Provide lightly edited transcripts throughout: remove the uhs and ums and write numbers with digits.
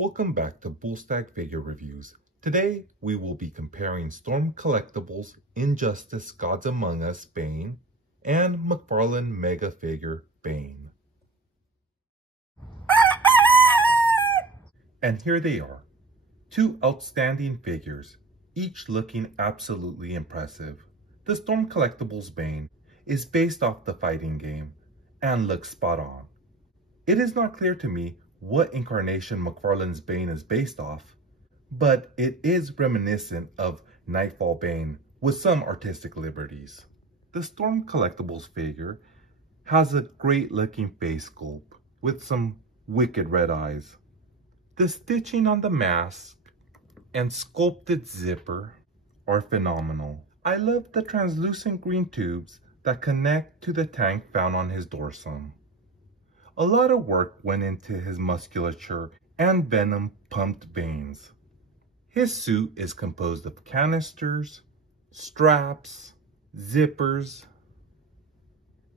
Welcome back to Stag Figure Reviews. Today, we will be comparing Storm Collectibles Injustice Gods Among Us Bane and McFarlane Mega Figure Bane. And here they are, two outstanding figures, each looking absolutely impressive. The Storm Collectibles Bane is based off the fighting game and looks spot on. It is not clear to me what incarnation McFarlane's Bane is based off, but it is reminiscent of Nightfall Bane with some artistic liberties. The Storm Collectibles figure has a great looking face sculpt with some wicked red eyes. The stitching on the mask and sculpted zipper are phenomenal. I love the translucent green tubes that connect to the tank found on his dorsum. A lot of work went into his musculature and venom-pumped veins. His suit is composed of canisters, straps, zippers,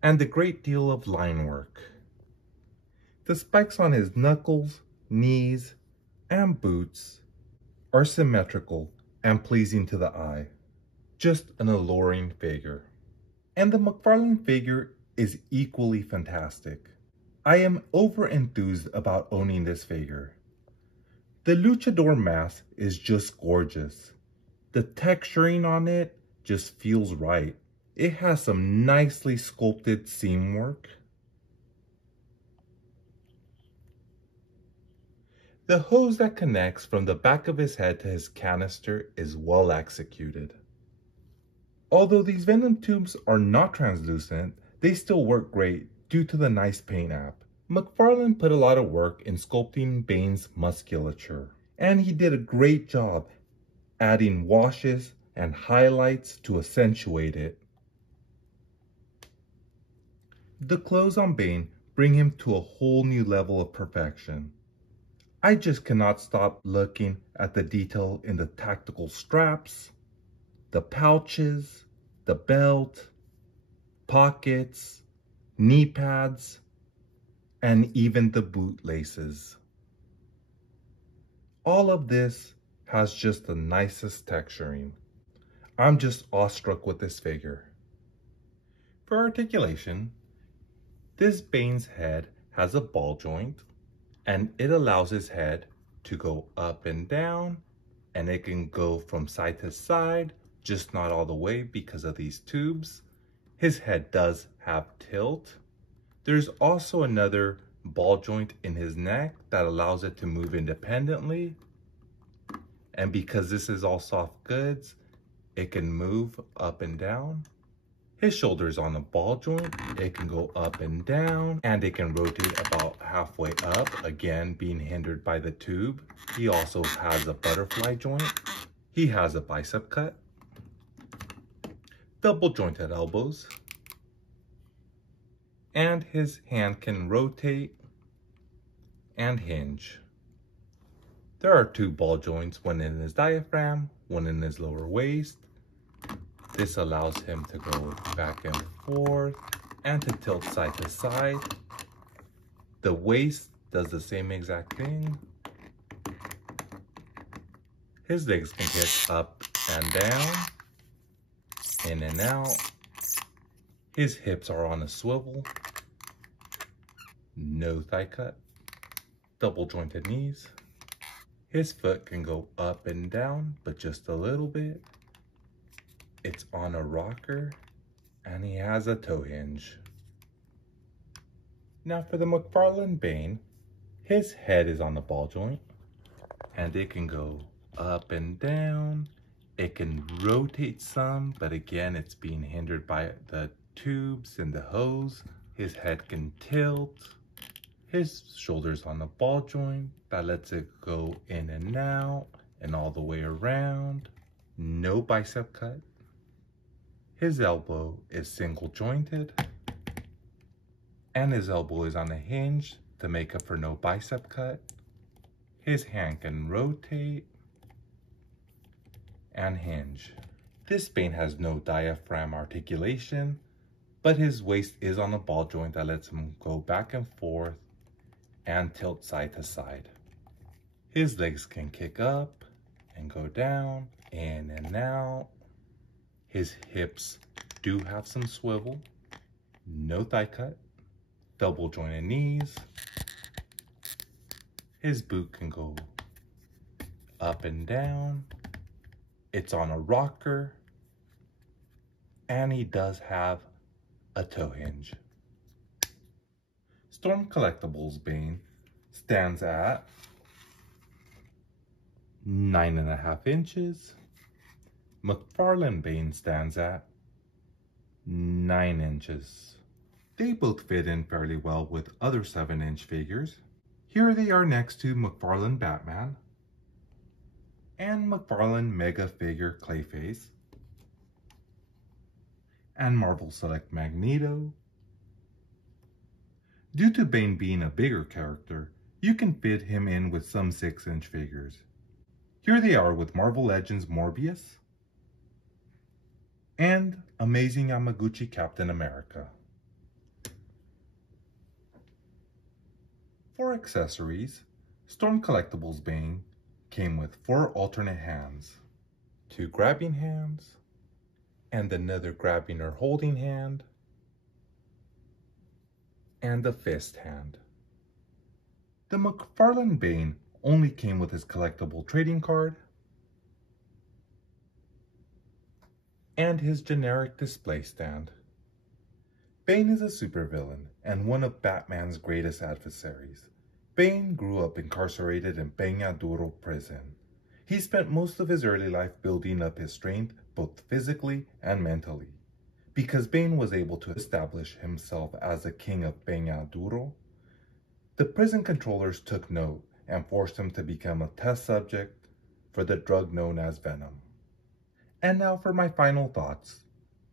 and a great deal of line work. The spikes on his knuckles, knees, and boots are symmetrical and pleasing to the eye. Just an alluring figure. And the McFarlane figure is equally fantastic. I am over-enthused about owning this figure. The luchador mask is just gorgeous. The texturing on it just feels right. It has some nicely sculpted seam work. The hose that connects from the back of his head to his canister is well executed. Although these venom tubes are not translucent, they still work great due to the nice paint app. McFarlane put a lot of work in sculpting Bane's musculature, and he did a great job adding washes and highlights to accentuate it. The clothes on Bane bring him to a whole new level of perfection. I just cannot stop looking at the detail in the tactical straps, the pouches, the belt, pockets, knee pads, and even the boot laces. All of this has just the nicest texturing. I'm just awestruck with this figure. For articulation, this Bane's head has a ball joint, and it allows his head to go up and down, and it can go from side to side, just not all the way because of these tubes. His head does have tilt. There's also another ball joint in his neck that allows it to move independently. And because this is all soft goods, it can move up and down. His shoulder's on a ball joint. It can go up and down, and it can rotate about halfway up, again being hindered by the tube. He also has a butterfly joint. He has a bicep cut, double jointed elbows, and his hand can rotate and hinge. There are two ball joints, one in his diaphragm, one in his lower waist. This allows him to go back and forth and to tilt side to side. The waist does the same exact thing. His legs can hit up and down, in and out. His hips are on a swivel. No thigh cut. Double jointed knees. His foot can go up and down, but just a little bit. It's on a rocker, and he has a toe hinge. Now for the McFarlane Bane, his head is on the ball joint, and it can go up and down. It can rotate some, but again, it's being hindered by the tubes and the hose. His head can tilt. His shoulder's on the ball joint that lets it go in and out and all the way around. No bicep cut. His elbow is single jointed, and his elbow is on a hinge to make up for no bicep cut. His hand can rotate and hinge. This Bane has no diaphragm articulation, but his waist is on a ball joint that lets him go back and forth and tilt side to side. His legs can kick up and go down, in and out. His hips do have some swivel, no thigh cut, double jointed knees. His boot can go up and down. It's on a rocker, and he does have a toe hinge. Storm Collectibles Bane stands at 9.5 inches. McFarlane Bane stands at 9 inches. They both fit in fairly well with other 7-inch figures. Here they are next to McFarlane Batman and McFarlane Mega Figure Clayface and Marvel Select Magneto. Due to Bane being a bigger character, you can fit him in with some 6-inch figures. Here they are with Marvel Legends Morbius and Amazing Yamaguchi Captain America. For accessories, Storm Collectibles Bane came with 4 alternate hands, 2 grabbing hands, and another grabbing or holding hand, and a fist hand. The McFarlane Bane only came with his collectible trading card and his generic display stand. Bane is a supervillain and one of Batman's greatest adversaries. Bane grew up incarcerated in Peñaduro prison. He spent most of his early life building up his strength both physically and mentally. Because Bane was able to establish himself as the king of Peñaduro, the prison controllers took note and forced him to become a test subject for the drug known as Venom. And now for my final thoughts.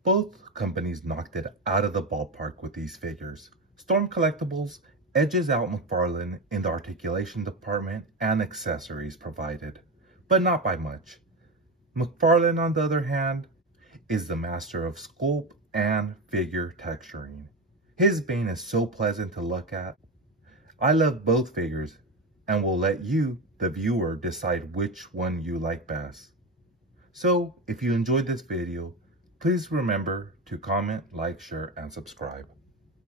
Both companies knocked it out of the ballpark with these figures. Storm Collectibles edges out McFarlane in the articulation department and accessories provided, but not by much. McFarlane, on the other hand, is the master of sculpt and figure texturing. His Bane is so pleasant to look at. I love both figures and will let you, the viewer, decide which one you like best. So, if you enjoyed this video, please remember to comment, like, share, and subscribe.